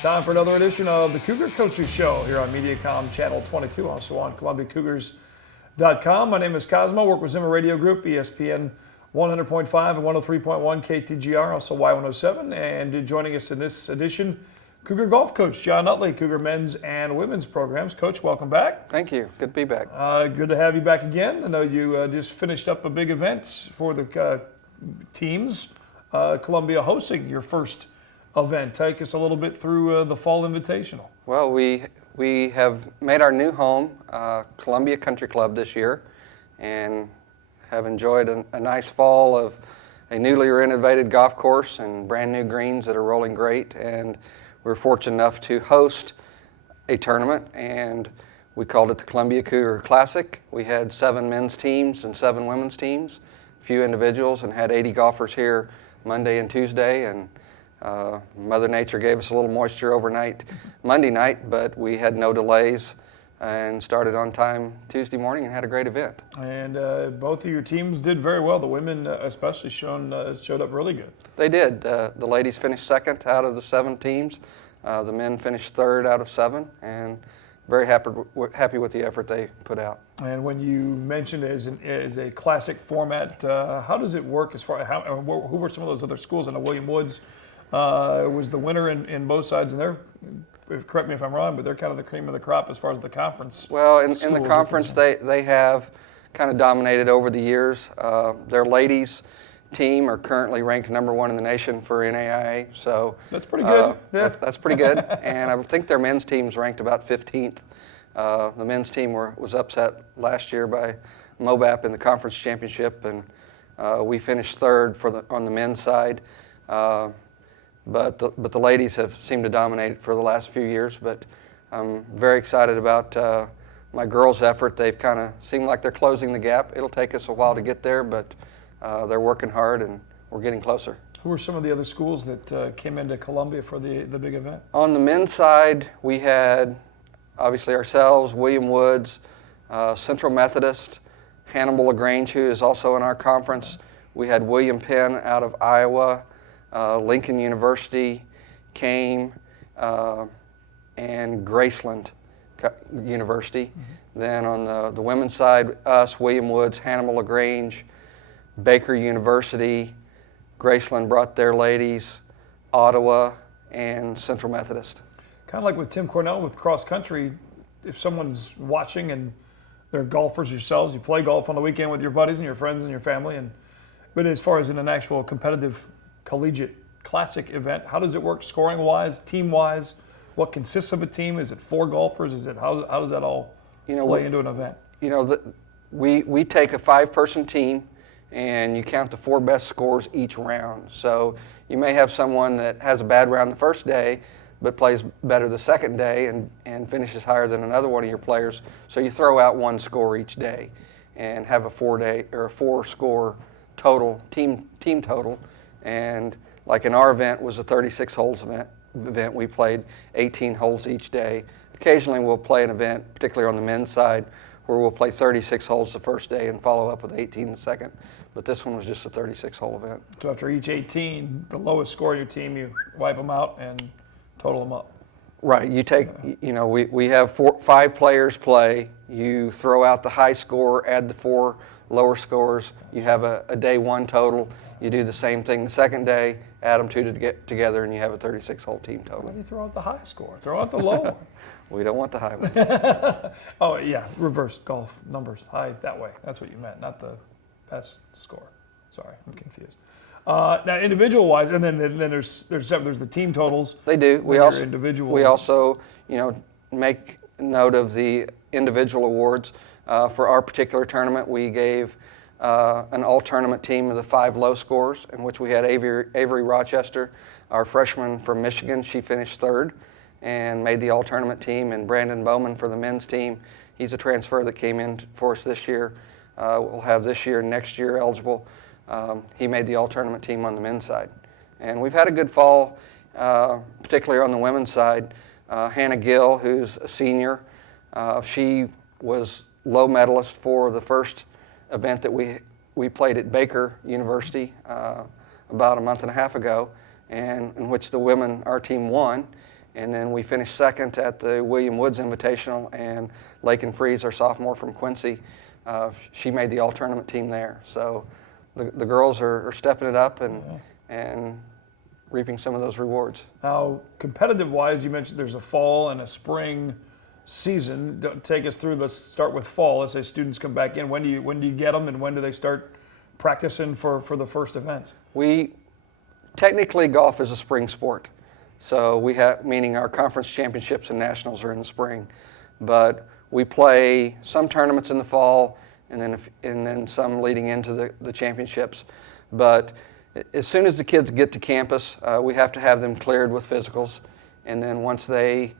Time for another edition of the Cougar Coaches Show here on MediaCom Channel 22, also on ColumbiaCougars.com. My name is Cosmo, work with Zimmer Radio Group, ESPN 100.5 and 103.1 KTGR, also Y107. And joining us in this edition, Cougar golf coach John Utley, Cougar men's and women's programs. Coach, welcome back. Thank you. Good to be back. Good to have you back again. I know you just finished up a big event for the teams. Columbia hosting your first event. Take us a little bit through the Fall Invitational. Well, we have made our new home, Columbia Country Club, this year, and have enjoyed a nice fall of a newly renovated golf course and brand new greens that are rolling great. And we're fortunate enough to host a tournament, and we called it the Columbia Cougar Classic. We had 7 men's teams and 7 women's teams, a few individuals, and had 80 golfers here Monday and Tuesday. And Mother Nature gave us a little moisture overnight Monday night, but we had no delays and started on time Tuesday morning and had a great event. And both of your teams did very well. The women especially showed up really good. They did. The ladies finished second out of the 7 teams. The men finished third out of 7, and very happy with the effort they put out. And when you mentioned it as a classic format, how does it work as far as who were some of those other schools? I know William Woods was the winner in both sides, and correct me if I'm wrong, but they're kind of the cream of the crop as far as the conference. Well, in the conference, they have kind of dominated over the years. Their ladies team are currently ranked number 1 in the nation for NAIA, so that's pretty good. That's pretty good. And I think their men's team's ranked about 15th. The men's team was upset last year by MOBAP in the conference championship, and we finished third on the men's side. But the ladies have seemed to dominate for the last few years. But I'm very excited about my girls' effort. They've kind of seemed like they're closing the gap. It'll take us a while to get there, but they're working hard and we're getting closer. Who are some of the other schools that came into Columbia for the big event? On the men's side, we had obviously ourselves, William Woods, Central Methodist, Hannibal LaGrange, who is also in our conference. We had William Penn out of Iowa, Lincoln University, Kame, and Graceland University. Mm-hmm. Then on the women's side, us, William Woods, Hannibal LaGrange, Baker University, Graceland brought their ladies, Ottawa, and Central Methodist. Kind of like with Tim Cornell with cross country, if someone's watching and they're golfers yourselves, you play golf on the weekend with your buddies and your friends and your family, but as far as in an actual competitive collegiate classic event, how does it work scoring-wise, team-wise? What consists of a team? Is it 4 golfers? How does that all play into an event? We take a 5-person team, and you count the 4 best scores each round. So you may have someone that has a bad round the first day, but plays better the second day and finishes higher than another one of your players. So you throw out 1 score each day and have a 4-score total team total. And like in our event was a 36 holes event. We played 18 holes each day. Occasionally we'll play an event, particularly on the men's side, where we'll play 36 holes the first day and follow up with 18 the second. But this one was just a 36-hole event. So after each 18, the lowest score of your team, you wipe them out and total them up. Right. You take, we have 5 players play. You throw out the high score, add the 4 lower scores. You have a day 1 total. You do the same thing the second day, add them 2 to get together, and you have a 36-hole team total. Why do you throw out the high score? Throw out the low one. We don't want the high one. Oh, yeah, reverse golf numbers. High that way. That's what you meant, not the best score. Sorry, I'm confused. Now, individual-wise, and then there's the team totals. They do. We also make note of the individual awards. For our particular tournament, we gave an all-tournament team of the 5 low scores, in which we had Avery Rochester, our freshman from Michigan. She finished 3rd and made the all-tournament team, and Brandon Bowman for the men's team. He's a transfer that came in for us this year. We'll have this year and next year eligible. He made the all-tournament team on the men's side. And we've had a good fall, particularly on the women's side. Hannah Gill, who's a senior, she was low medalist for the first event that we played at Baker University about a month and a half ago, and in which the women, our team won. And then we finished second at the William Woods Invitational, and Lakin Freeze, our sophomore from Quincy, she made the all-tournament team there. So the girls are stepping it up and reaping some of those rewards. Now, competitive-wise, you mentioned there's a fall and a spring season. Take us through. Let's start with fall. Let's say students come back in. When do you get them, and when do they start practicing for the first events? Technically, golf is a spring sport. So meaning our conference championships and nationals are in the spring, but we play some tournaments in the fall, and then some leading into the championships. But as soon as the kids get to campus, we have to have them cleared with physicals, and then once they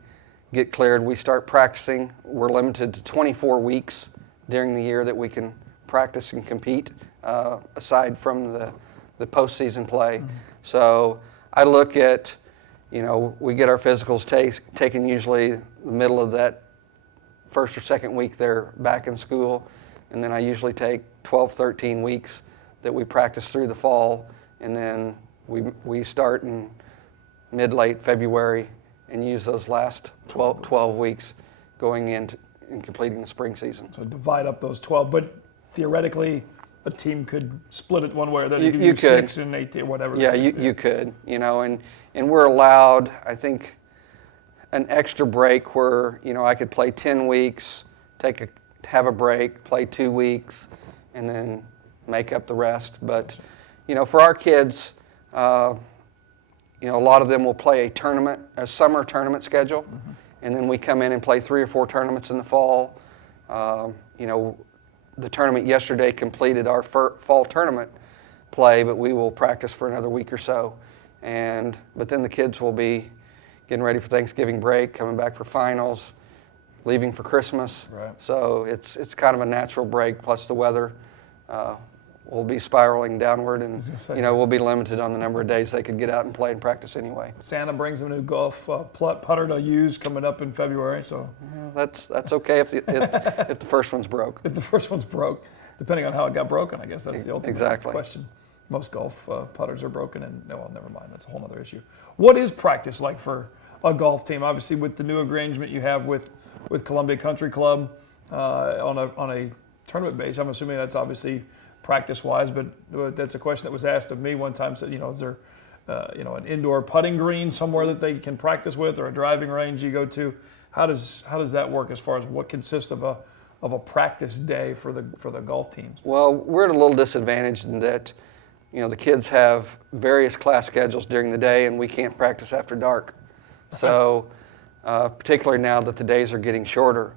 get cleared, we start practicing. We're limited to 24 weeks during the year that we can practice and compete, aside from the postseason play. Mm-hmm. So I look at, we get our physicals taken usually the middle of that first or second week they're back in school, and then I usually take 12, 13 weeks that we practice through the fall, and then we start in mid-late February and use those last 12 weeks going into and completing the spring season. So divide up those 12, but theoretically a team could split it one way or the other. You could. 6 and 8, whatever. Yeah, you could, and we're allowed, I think, an extra break where, I could play 10 weeks, have a break, play 2 weeks, and then make up the rest. But, for our kids, a lot of them will play a summer tournament schedule, mm-hmm. and then we come in and play 3 or 4 tournaments in the fall. The tournament yesterday completed our fall tournament play, but we will practice for another week or so. But then the kids will be getting ready for Thanksgiving break, coming back for finals, leaving for Christmas. Right. So it's kind of a natural break, plus the weather will be spiraling downward, and we'll be limited on the number of days they could get out and play and practice anyway. Santa brings them a new golf putter to use coming up in February, so that's okay if the first one's broke. If the first one's broke, depending on how it got broken, I guess that's the ultimate question. Most golf putters are broken, and well, never mind. That's a whole other issue. What is practice like for a golf team? Obviously, with the new arrangement you have with Columbia Country Club on a tournament base, I'm assuming that's obviously practice-wise, but that's a question that was asked of me one time. Said, is there, an indoor putting green somewhere that they can practice with, or a driving range you go to? How does that work as far as what consists of a practice day for the golf teams? Well, we're at a little disadvantage in that, the kids have various class schedules during the day, and we can't practice after dark. So, particularly now that the days are getting shorter.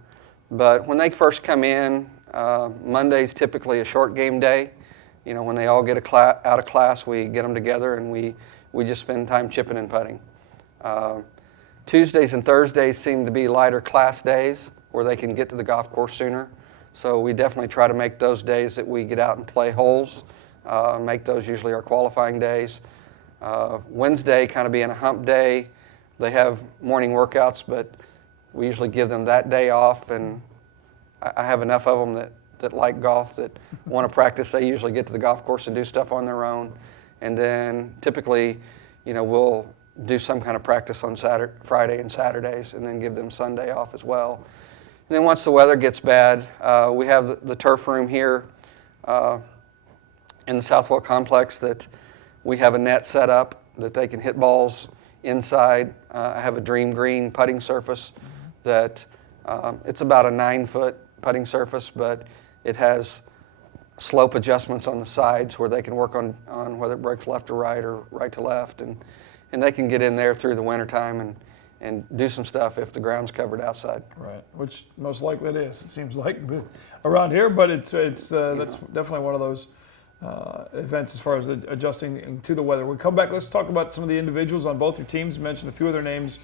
But when they first come in, Monday's typically a short game day. When they all get out of class, we get them together and we just spend time chipping and putting. Tuesdays and Thursdays seem to be lighter class days where they can get to the golf course sooner. So we definitely try to make those days that we get out and play holes, make those usually our qualifying days. Wednesday kind of being a hump day. They have morning workouts, but we usually give them that day off, and I have enough of them that like golf that want to practice. They usually get to the golf course and do stuff on their own. And then typically, we'll do some kind of practice on Friday and Saturdays, and then give them Sunday off as well. And then once the weather gets bad, we have the turf room here in the Southwell complex that we have a net set up that they can hit balls inside. I have a Dream Green putting surface that it's about a 9-foot putting surface, but it has slope adjustments on the sides where they can work on whether it breaks left to right or right to left, and they can get in there through the wintertime and do some stuff if the ground's covered outside. Right, which most likely it is. It seems like around here, but it's that's definitely one of those events as far as adjusting to the weather. When we come back, let's talk about some of the individuals on both your teams. You mentioned a few of their names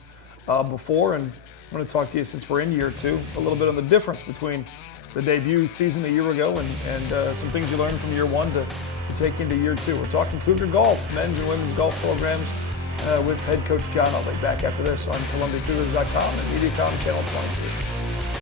before, and I'm going to talk to you, since we're in year 2, a little bit on the difference between the debut season a year ago and some things you learned from year 1 to take into year 2. We're talking Cougar Golf, men's and women's golf programs with head coach John. I'll be back after this on ColumbiaCougars.com and MediaCom Channel 22.